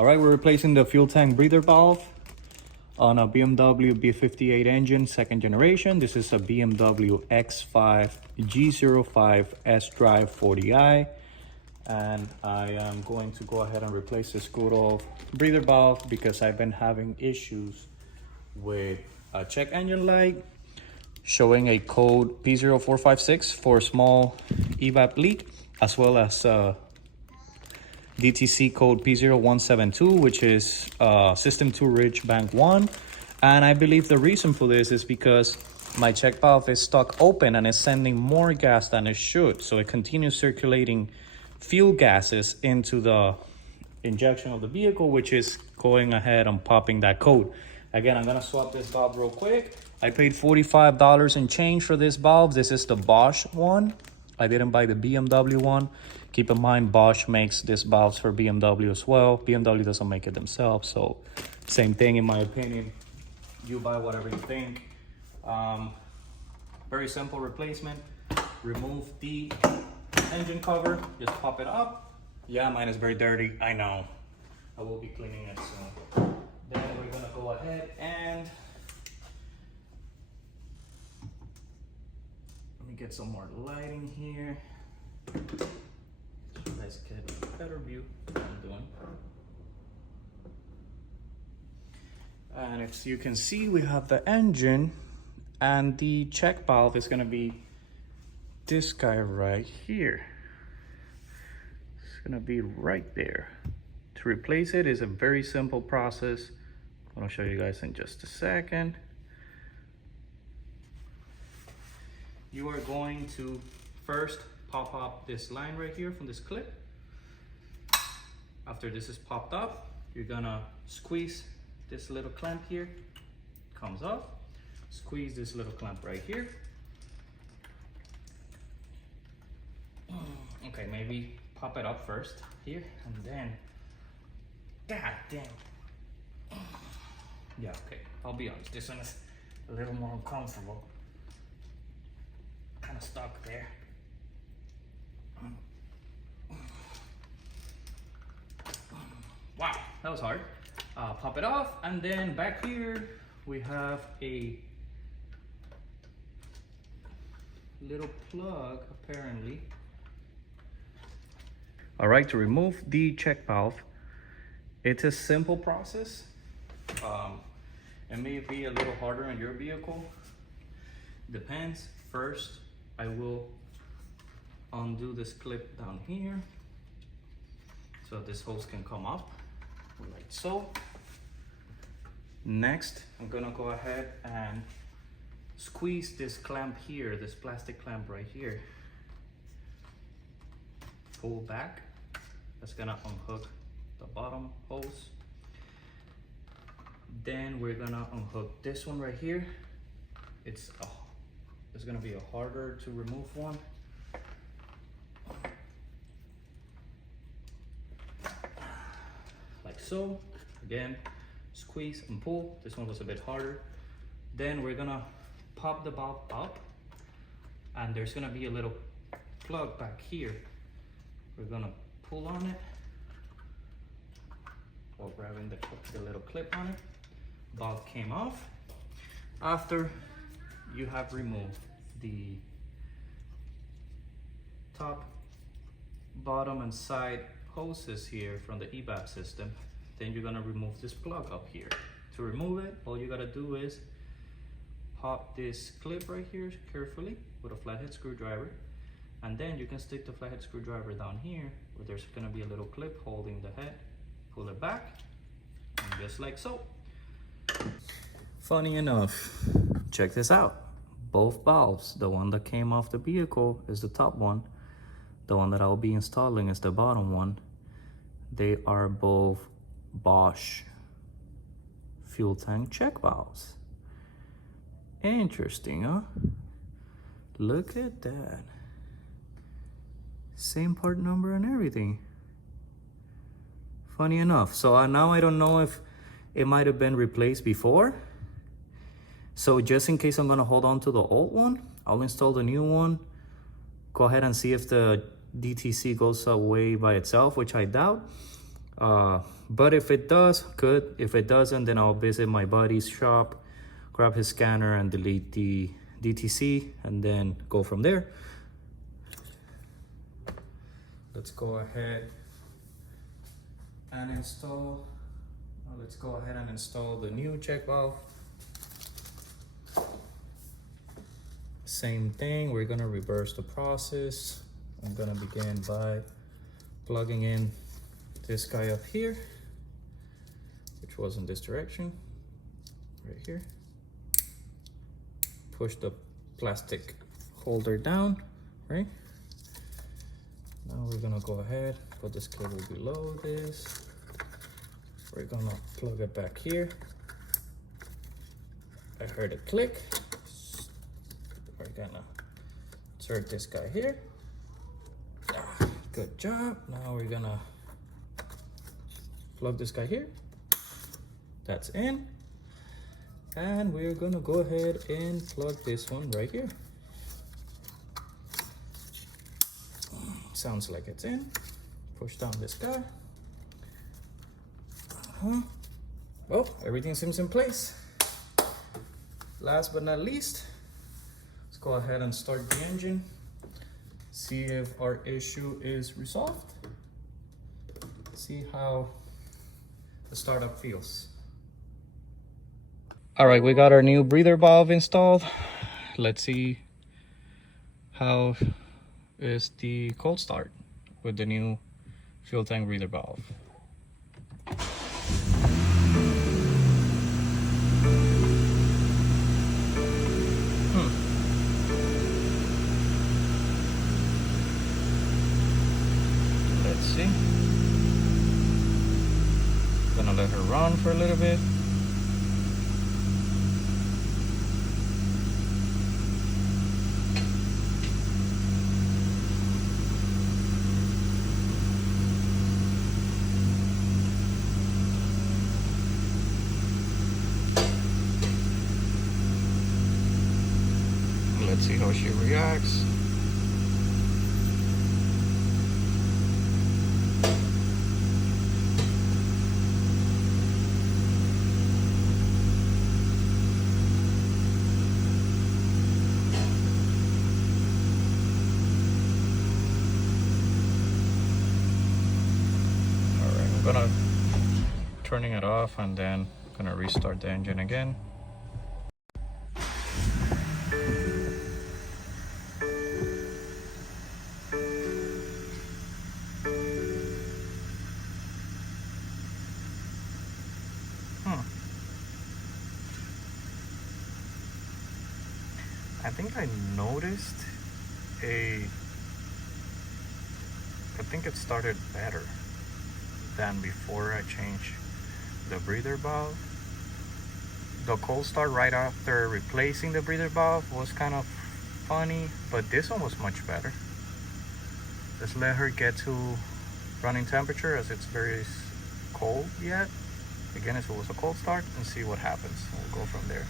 All right, we're replacing the fuel tank breather valve on a BMW B58 engine, second generation. This is a BMW X5 G05 S-Drive 40i. And I am going to go ahead and replace this good old breather valve because I've been having issues with a check engine light showing a code P0456 for small evap leak, as well as DTC code P0172, which is System 2 Ridge Bank 1. And I believe the reason for this is because my check valve is stuck open and is sending more gas than it should. So it continues circulating fuel gases into the injection of the vehicle, which is going ahead and popping that code. Again, I'm gonna swap this valve real quick. I paid $45 and change for this valve. This is the Bosch one. I didn't buy the BMW one. Keep in mind, Bosch makes these valves for BMW as well. BMW doesn't make it themselves, so same thing in my opinion. You buy whatever you think. Very simple replacement. Remove the engine cover, just pop it up. Yeah, mine is very dirty, I know. I will be cleaning it soon. Then we're gonna go ahead and let me get some more lighting here. So you guys get a better view of what I'm doing. And as you can see, we have the engine, and the check valve is gonna be this guy right here. It's gonna be right there. To replace it is a very simple process. I'm gonna show you guys in just a second. You are going to first pop up this line right here from this clip. After this is popped up, you're gonna squeeze this little clamp here, comes off. Squeeze this little clamp right here. Okay, maybe pop it up first here, and then, god damn. Yeah, okay, I'll be honest, this one is a little more uncomfortable. Kind of stuck there. Wow, that was hard. Pop it off, and then back here we have a little plug, apparently. All right, to remove the check valve, it's a simple process. It may be a little harder on your vehicle. Depends. First, I will undo this clip down here so this hose can come up, like so. Next, I'm gonna go ahead and squeeze this clamp here, this plastic clamp right here. Pull back. That's gonna unhook the bottom hose. Then we're gonna unhook this one right here. It's gonna be a harder to remove one. Like so. Again, squeeze and pull. This one was a bit harder. Then we're gonna pop the valve up, and there's gonna be a little plug back here. We're gonna pull on it while grabbing the little clip on it. Valve came off. After you have removed the top, bottom, and side hoses here from the evap system, then you're gonna remove this plug up here. To remove it, all you gotta do is pop this clip right here carefully with a flathead screwdriver, and then you can stick the flathead screwdriver down here where there's gonna be a little clip holding the head. Pull it back, and just like so. Funny enough, check this out. Both valves, the one that came off the vehicle is the top one. The one that I'll be installing is the bottom one. They are both Bosch fuel tank check valves. Interesting, huh? Look at that. Same part number and everything. Funny enough. So now I don't know if it might have been replaced before. So just in case I'm gonna hold on to the old one, I'll install the new one. Go ahead and see if the DTC goes away by itself, which I doubt. But if it does, good. If it doesn't, then I'll visit my buddy's shop, grab his scanner and delete the DTC, and then go from there. Let's go ahead and install. Let's go ahead and install the new check valve. Same thing, we're gonna reverse the process. I'm gonna begin by plugging in this guy up here, which was in this direction, right here. Push the plastic holder down, right? Now we're gonna go ahead, put this cable below this. We're gonna plug it back here. I heard a click. We're gonna insert this guy here. Good job. Now we're gonna plug this guy here. That's in. And we're gonna go ahead and plug this one right here. Sounds like it's in. Push down this guy. Well, everything seems in place. Last but not least, let's go ahead and start the engine. See if our issue is resolved. See how the startup feels. All right, we got our new breather valve installed. Let's see how is the cold start with the new fuel tank breather valve. Let's see. Gonna let her run for a little bit. Let's see how she reacts. Alright, I'm gonna turning it off and then gonna restart the engine again. I think I noticed I think it started better than before I changed the breather valve. The cold start right after replacing the breather valve was kind of funny, but this one was much better. Let's let her get to running temperature as it's very cold yet. Again, as it was a cold start, and see what happens. We'll go from there.